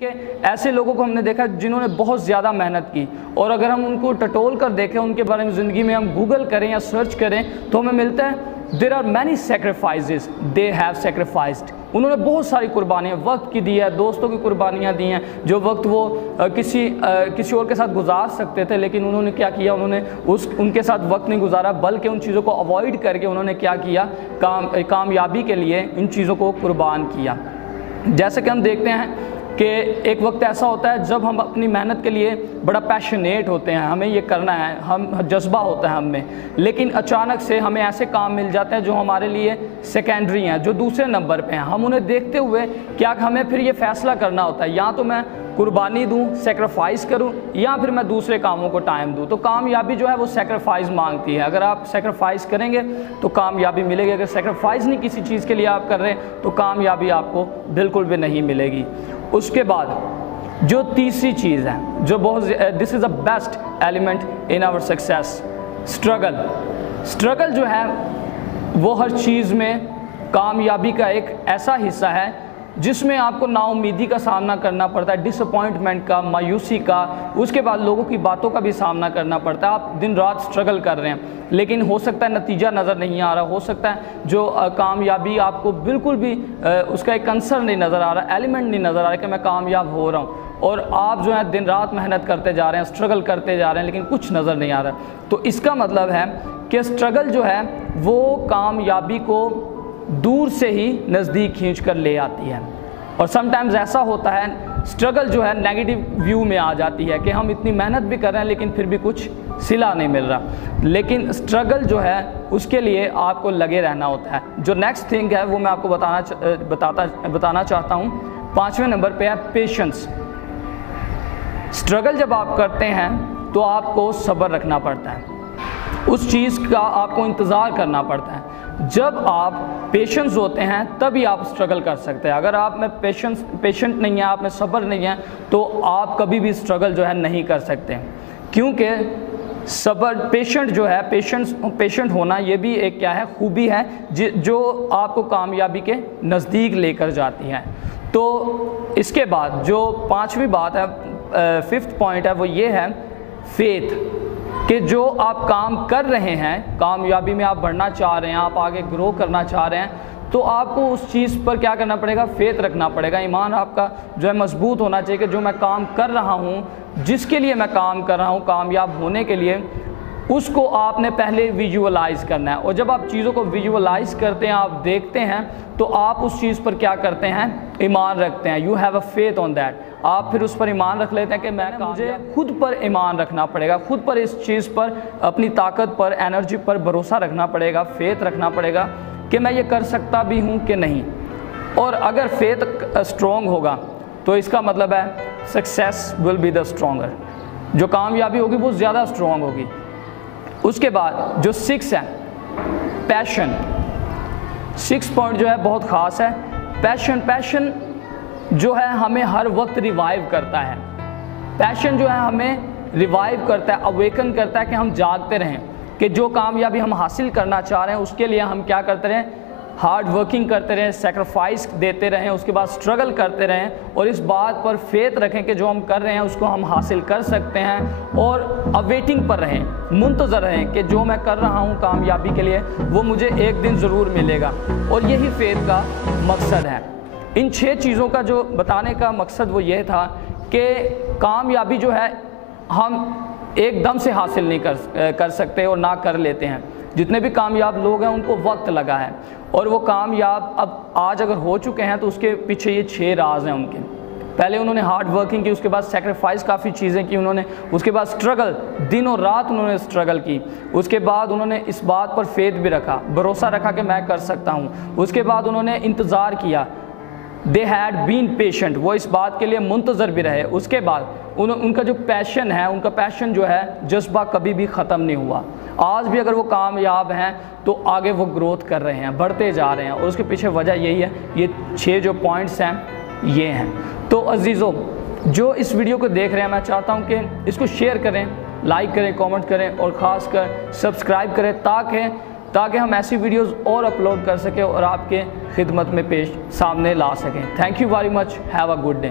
کہ ایسے لوگوں کو ہم نے دیکھا جنہوں نے بہت زیادہ محنت کی، اور اگر ہم ان کو ٹٹول کر دیکھیں ان کے بارے میں زندگی میں ہم گوگل کریں یا سرچ کریں تو ہمیں ملتا ہے there are many sacrifices they have sacrificed. انہوں نے بہت ساری قربانیاں وقت کی دی ہے، دوستوں کی قربانیاں دی ہیں، جو وقت وہ کسی اور کے ساتھ گزار سکتے تھے، لیکن انہوں نے کیا کیا، انہوں نے ان کے ساتھ وقت نہیں گزارا بلکہ ان چیزوں کو اوائڈ کر کے انہوں نے کیا کیا، کامیابی کے لیے ان چیزوں کو قربان کیا۔ جیسے کہ ہم دیکھتے ہیں کہ ایک وقت ایسا ہوتا ہے جب ہم اپنی محنت کے لیے بڑا پیشنیٹ ہوتے ہیں، ہمیں یہ کرنا ہے، ہم جذبہ ہوتا ہے ہم میں، لیکن اچانک سے ہمیں ایسے کام مل جاتے ہیں جو ہمارے لیے سیکنڈری ہیں، جو دوسرے نمبر پہ ہیں۔ ہم انہیں دیکھتے ہوئے کیا ہمیں پھر یہ فیصلہ کرنا ہوتا ہے، یا تو میں قربانی دوں، سیکریفائز کروں، یا پھر میں دوسرے کاموں کو ٹائم دوں۔ تو کامیابی جو ہے وہ سیکریفائز مانگتی ہے۔ اگر آپ سیکریفائز کریں گے تو کامیابی ملے گی، اگر سیکریفائز نہیں کسی چیز کے لیے آپ کر رہے ہیں تو کامیابی آپ کو بالکل بھی نہیں ملے گی۔ اس کے بعد جو تیسری چیز ہے جو بہت this is a best element in our success, struggle جو ہے وہ ہر چیز میں کامیابی کا ایک ایسا حصہ ہے جس میں آپ کو نا امیدی کا سامنا کرنا پڑتا ہے، ڈس اپوائنٹمنٹ کا، مایوسی کا، اس کے بعد لوگوں کی باتوں کا بھی سامنا کرنا پڑتا ہے۔ آپ دن رات اسٹرگل کر رہے ہیں لیکن ہو سکتا ہے نتیجہ نظر نہیں آ رہا، ہو سکتا ہے جو کامیابی آپ کو بالکل بھی اس کا ایک عنصر نہیں نظر آ رہا، ایلیمنٹ نہیں نظر آ رہا کہ میں کامیاب ہو رہا ہوں، اور آپ جو ہے دن رات محنت کرتے جا رہے ہیں، اسٹرگل کرتے جا رہے ہیں لیکن کچھ نظر نہیں آ رہا۔ تو اس کا مطلب ہے کہ اسٹرگل جو ہے وہ کامیابی کو دور سے ہی نزدیک کھینچ کر لے آتی ہے، اور سم ٹائمز ایسا ہوتا ہے اسٹرگل جو ہے نیگیٹو ویو میں آ جاتی ہے کہ ہم اتنی محنت بھی کر رہے ہیں لیکن پھر بھی کچھ صلہ نہیں مل رہا، لیکن اسٹرگل جو ہے اس کے لیے آپ کو لگے رہنا ہوتا ہے۔ جو نیکسٹ تھنگ ہے وہ میں آپ کو بتانا چاہتا ہوں، 5ویں نمبر پہ ہے پیشنس۔ اسٹرگل جب آپ کرتے ہیں تو آپ کو صبر رکھنا پڑتا ہے، اس چیز کا آپ کو انتظار کرنا پڑتا ہے۔ جب آپ پیشنس ہوتے ہیں تبھی آپ اسٹرگل کر سکتے ہیں۔ اگر آپ میں پیشنٹ نہیں ہیں، آپ میں صبر نہیں ہے تو آپ کبھی بھی اسٹرگل جو ہے نہیں کر سکتے، کیونکہ صبر پیشنٹ جو ہے پیشنٹ ہونا یہ بھی ایک کیا ہے، خوبی ہے جو آپ کو کامیابی کے نزدیک لے کر جاتی ہے۔ تو اس کے بعد جو 5ویں بات ہے، 5th پوائنٹ ہے، وہ یہ ہے فیتھ، کہ جو آپ کام کر رہے ہیں، کامیابی میں آپ بڑھنا چاہ رہے ہیں، آپ آگے گرو کرنا چاہ رہے ہیں، تو آپ کو اس چیز پر کیا کرنا پڑے گا، فیتھ رکھنا پڑے گا۔ ایمان آپ کا جو ہے مضبوط ہونا چاہیے کہ جو میں کام کر رہا ہوں، جس کے لیے میں کام کر رہا ہوں کامیاب ہونے کے لیے، اس کو آپ نے پہلے ویژولائز کرنا ہے، اور جب آپ چیزوں کو ویژولائز کرتے ہیں، آپ دیکھتے ہیں، تو آپ اس چیز پر کیا کرتے ہیں، ایمان رکھتے ہیں۔ You have a faith on that, آپ پھر اس پر ایمان رکھ لیتے ہیں کہ مجھے خود پر ایمان رکھنا پڑے گا، خود پر اس چیز پر، اپنی طاقت پر، انرجی پر بھروسہ رکھنا پڑے گا، فیتھ رکھنا پڑے گا کہ میں یہ کر سکتا بھی ہوں کہ نہیں۔ اور اگر فیتھ اسٹرانگ ہوگا تو اس کا مطلب ہے success will be the stronger, جو کامیابی ہوگی وہ زیادہ اسٹرانگ ہوگی۔ اس کے بعد جو 6 ہے پیشن، 6 پوائنٹ جو ہے بہت خاص ہے۔ پیشن جو ہے ہمیں ہر وقت ریوائیو کرتا ہے، پیشن جو ہے ہمیں ریوائیو کرتا ہے، اویکن کرتا ہے کہ ہم جاگتے رہیں، کہ جو کامیابی ہم حاصل کرنا چاہ رہے ہیں اس کے لیے ہم کیا کرتے رہیں، ہارڈ ورکنگ کرتے رہیں، سیکریفائس دیتے رہیں، اس کے بعد اسٹرگل کرتے رہیں، اور اس بات پر فیتھ رکھیں کہ جو ہم کر رہے ہیں اس کو ہم حاصل کر سکتے ہیں، اور اویٹنگ پر رہیں، منتظر رہیں کہ جو میں کر رہا ہوں کامیابی کے لیے وہ مجھے ایک دن ضرور ملے گا، اور یہی فیتھ کا مقصد ہے۔ ان 6 چیزوں کا جو بتانے کا مقصد وہ یہ تھا کہ کامیابی جو ہے ہم ایک دم سے حاصل نہیں کر سکتے اور نہ کر لیتے ہیں۔ جتنے بھی کامیاب لوگ ہیں ان کو وقت لگا ہے، اور وہ کامیاب اب آج اگر ہو چکے ہیں تو اس کے پیچھے یہ 6 راز ہیں ان کے۔ پہلے انہوں نے ہارڈ ورکنگ کی، اس کے بعد سیکریفائس کافی چیزیں کی انہوں نے، اس کے بعد اسٹرگل، دن اور رات انہوں نے اسٹرگل کی، اس کے بعد انہوں نے اس بات پر فیتھ بھی رکھا، بھروسہ رکھا کہ میں کر سکتا ہوں، اس کے بعد انہوں نے انتظار کیا، they had been patient، وہ اس بات کے لیے منتظر بھی رہے، اس کے بعد ان کا جو پیشن ہے، ان کا پیشن جو ہے جذبہ کبھی بھی ختم نہیں ہوا، آج بھی اگر وہ کامیاب ہیں تو آگے وہ گروتھ کر رہے ہیں، بڑھتے جا رہے ہیں، اور اس کے پیچھے وجہ یہی ہے، یہ 6 جو پوائنٹس ہیں یہ ہیں۔ تو عزیزو جو اس ویڈیو کو دیکھ رہے ہیں، میں چاہتا ہوں کہ اس کو شیئر کریں، لائک کریں، کامنٹ کریں، اور خاص کر سبسکرائب کریں تاکہ ہم ایسی ویڈیوز اور اپلوڈ کر سکیں اور آپ کے خدمت میں سامنے لا سکیں۔ Thank you very much, have a good day.